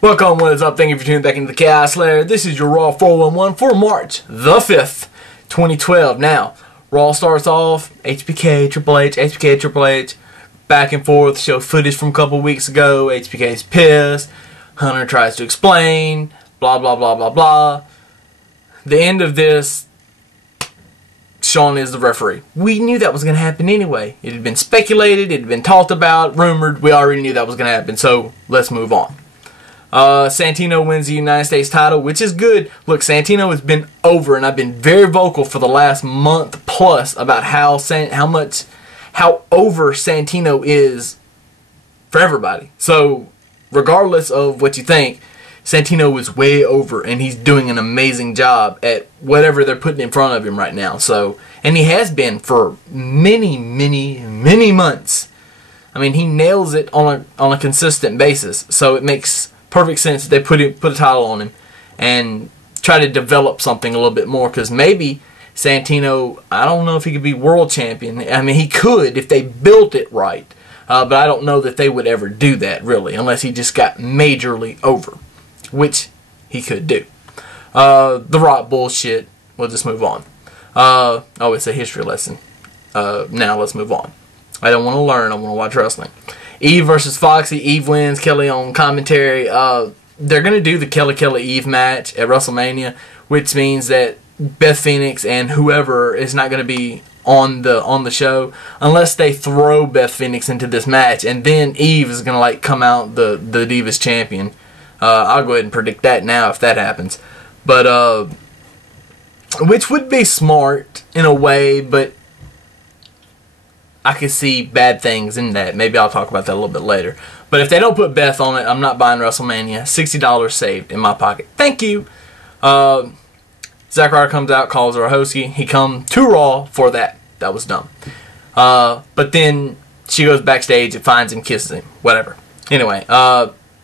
Welcome, what is up? Thank you for tuning back into the Chaos Lair. This is your Raw 411 for March the 5th, 2012. Now, Raw starts off, HBK, Triple H, back and forth, show footage from a couple weeks ago. HBK's pissed, Hunter tries to explain, blah, blah, blah, blah, blah. The end of this, Shawn is the referee. We knew that was going to happen anyway. It had been speculated, it had been talked about, rumored. We already knew that was going to happen, so let's move on. Santino wins the United States title, which is good. Look, Santino has been over, and I've been very vocal for the last month plus about how over Santino is for everybody. So, regardless of what you think, Santino is way over, and he's doing an amazing job at whatever they're putting in front of him right now. So, and he has been for many months. I mean, he nails it on a consistent basis. So it makes perfect sense that they put a title on him and try to develop something a little bit more, because maybe Santino, I don't know if he could be world champion. I mean, he could if they built it right, but I don't know that they would ever do that, really, unless he just got majorly over, which he could do. The Rock bullshit, we'll just move on. Oh, it's a history lesson. Now let's move on. I don't want to learn, I want to watch wrestling. Eve versus Foxy. Eve wins. Kelly on commentary. They're going to do the Kelly Eve match at WrestleMania, which means that Beth Phoenix and whoever is not going to be on the show unless they throw Beth Phoenix into this match, and then Eve is going to come out the Divas champion. I'll go ahead and predict that now if that happens. But which would be smart in a way, but I could see bad things in that. Maybe I'll talk about that a little bit later. But if they don't put Beth on it, I'm not buying WrestleMania. $60 saved in my pocket. Thank you. Zack Ryder comes out, calls her a hostie. He come to Raw for that. That was dumb. But then she goes backstage and finds him, kisses him. Whatever. Anyway,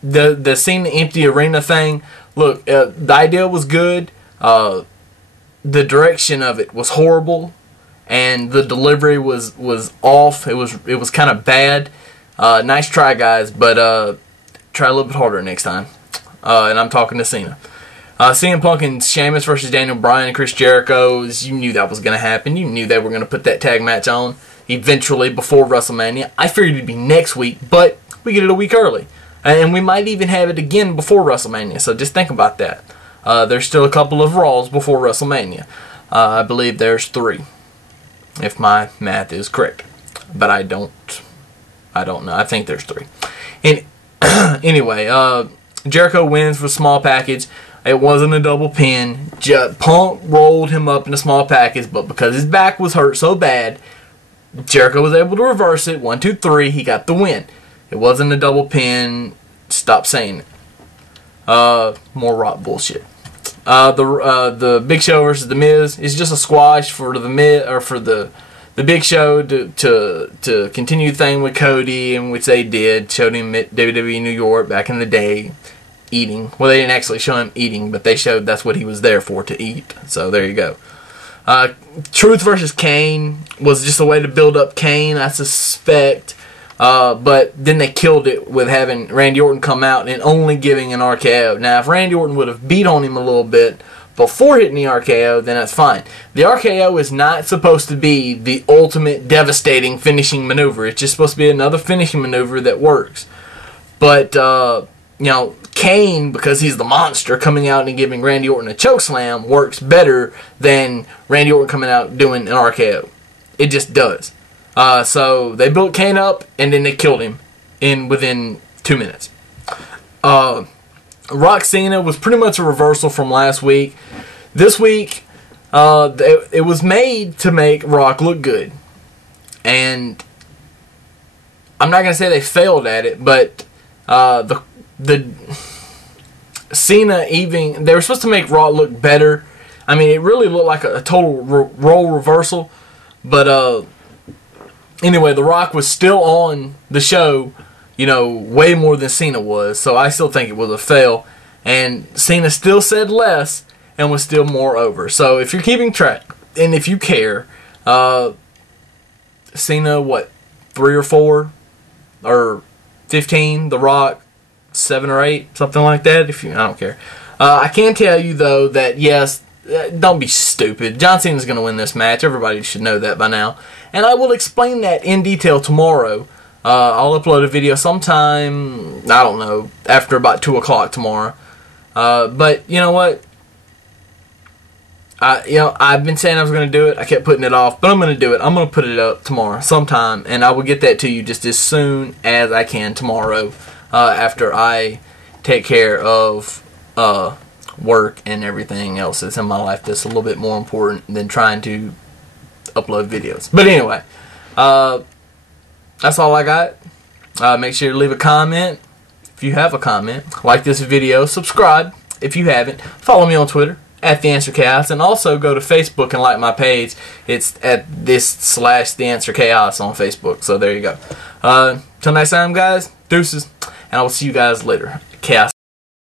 the scene, the empty arena thing. Look, the idea was good. The direction of it was horrible. And the delivery was off. It was kind of bad. Nice try, guys, but try a little bit harder next time. And I'm talking to Cena. CM Punk and Sheamus versus Daniel Bryan and Chris Jericho. You knew that was going to happen. You knew they were going to put that tag match on eventually before WrestleMania. I figured it'd be next week, but we get it a week early. And we might even have it again before WrestleMania, so just think about that. There's still a couple of Raws before WrestleMania. I believe there's 3. If my math is correct, but I don't know. I think there's 3. And anyway, Jericho wins for a small package. It wasn't a double pin. Punk rolled him up in a small package, but because his back was hurt so bad, Jericho was able to reverse it. 1, 2, 3. He got the win. It wasn't a double pin. Stop saying it. More Rock bullshit. The Big Show versus The Miz is just a squash for the Miz, or for the Big Show to continue the thing with Cody, in which they did. Showed him at WWE New York back in the day eating. Well, they didn't actually show him eating, but they showed that's what he was there for, to eat. So there you go. Truth versus Kane was just a way to build up Kane, I suspect. But then they killed it with having Randy Orton come out and only giving an RKO. Now, if Randy Orton would have beat on him a little bit before hitting the RKO, then that's fine. The RKO is not supposed to be the ultimate devastating finishing maneuver. It's just supposed to be another finishing maneuver that works. But, Kane, because he's the monster, coming out and giving Randy Orton a chokeslam works better than Randy Orton coming out doing an RKO. It just does. So they built Kane up, and then they killed him within 2 minutes. Rock Cena was pretty much a reversal from last week. This week, it was made to make Rock look good. And I'm not going to say they failed at it, but the Cena even, they were supposed to make Rock look better. I mean, it really looked like a total role reversal, but anyway, The Rock was still on the show, way more than Cena was, so I still think it was a fail. And Cena still said less and was still more over. So if you're keeping track, and if you care, Cena, 3 or 4? Or 15? The Rock, 7 or 8, something like that. I don't care. I can tell you though that yes, don't be stupid. John Cena's going to win this match. Everybody should know that by now. And I will explain that in detail tomorrow. I'll upload a video sometime, I don't know, after about 2 o'clock tomorrow. But you know what? I've been saying I was going to do it. I kept putting it off, but I'm going to do it. I'm going to put it up tomorrow sometime, and I will get that to you just as soon as I can tomorrow after I take care of work and everything else that's in my life that's a little bit more important than trying to upload videos. But anyway, that's all I got. Make sure to leave a comment if you have a comment. Like this video. Subscribe if you haven't. Follow me on Twitter at The Answer Chaos, and also go to Facebook and like my page. It's at /The Answer Chaos on Facebook. So there you go. Till next time, guys. Deuces, and I will see you guys later. Chaos.